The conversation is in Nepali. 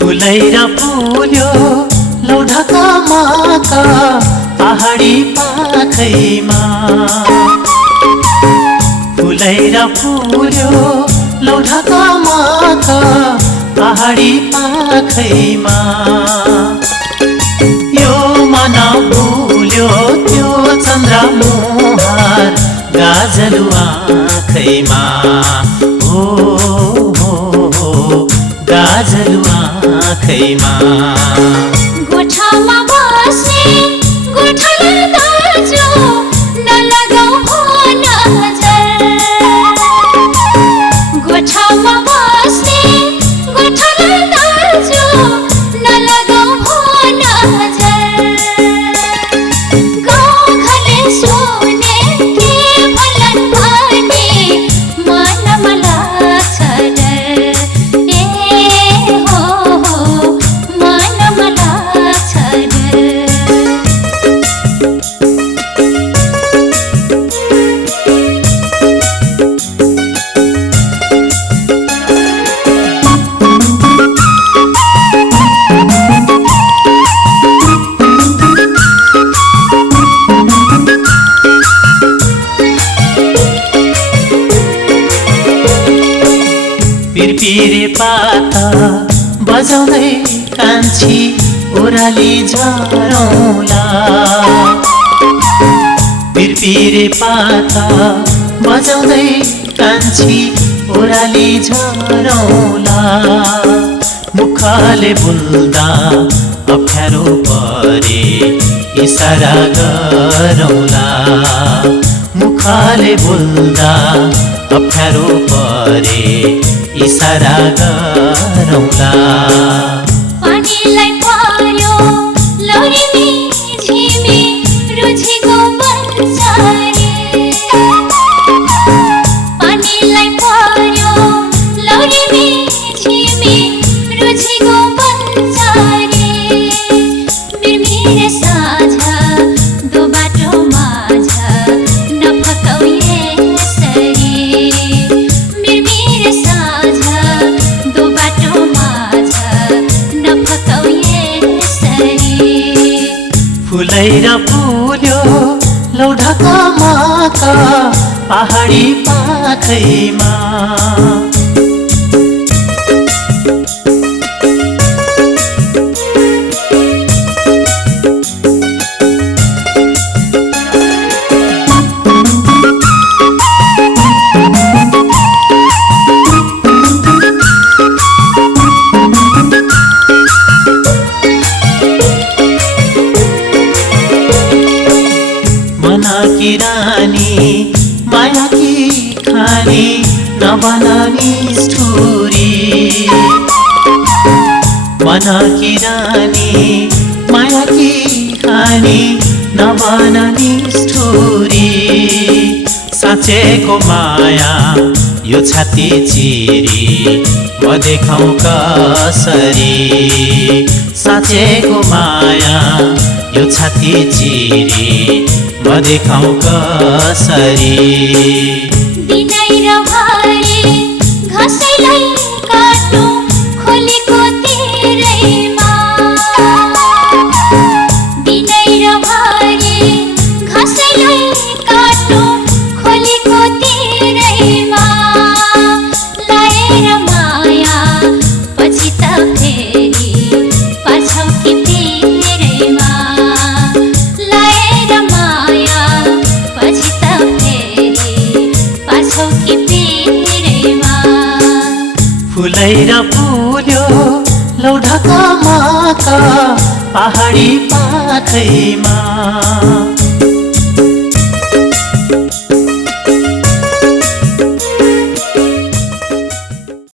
फुलेर फुल्यो लौढका माका पहाडी पाखैमा फुलेर फुल्यो लौढका माका पहाडी पाखैमा यो मन भुल्यो त्यो चन्द्र मुहार गाजलु आँखैमा हो गाजलु आँखैमा गोठामा बस्ने गोठाला दाजु नलगाऊ हो नजर गोठामा बस्ने गोठाला दाजु नलगाऊ हो नजर गाउँघरले सुने के भन्छन् भने मनमा लाग्छ डर पिरपिरे पाता बजाउँदै कान्छी ओराली झरौँला पिरपिरे पाता बजाउँदै कान्छी ओराली झरौँला मुखले बोल्दा अप्ठ्यारो परे इसारा गरौँला मुखले बोल्दा अप्ठ्यारो परे इसारा गरौँला पानीलाई पर्यो लौरीमी झिमी रुझेको बन्सारी पानीलाई पर्यो लौरीमी झिमी रुझेको बन्सारी बिरबिरे साझा दो बाटो माझ नफकाऊ यसरी बिरबिरे साझा दो बाटो माझ नफकाऊ यसरी फुलेर फुल्यो लौढका माका पहाडी पाखैमा मनाकी रानी मायाकी खानी नबनानी स्टोरी मनाकी रानी मायाकी खानी नबनानी स्टोरी साँचेको माया यो छाती चिरी म देखाउँ कसरी साँचेको माया यो छाती चिरी म देखाउँ कसरी दिनै र भरे घसैलाई काटो खोलेको तेरैमा दिनै र भरे घसैलाई काटो खोलेको तेरैमा लाएर माया पछि त फेरि पाछौ कि तेरैमा लाएर माया पछि त फेरि पाछौ कि तेरैमा फुलेर फुल्यो लौढका माका पहाडी पाखैमा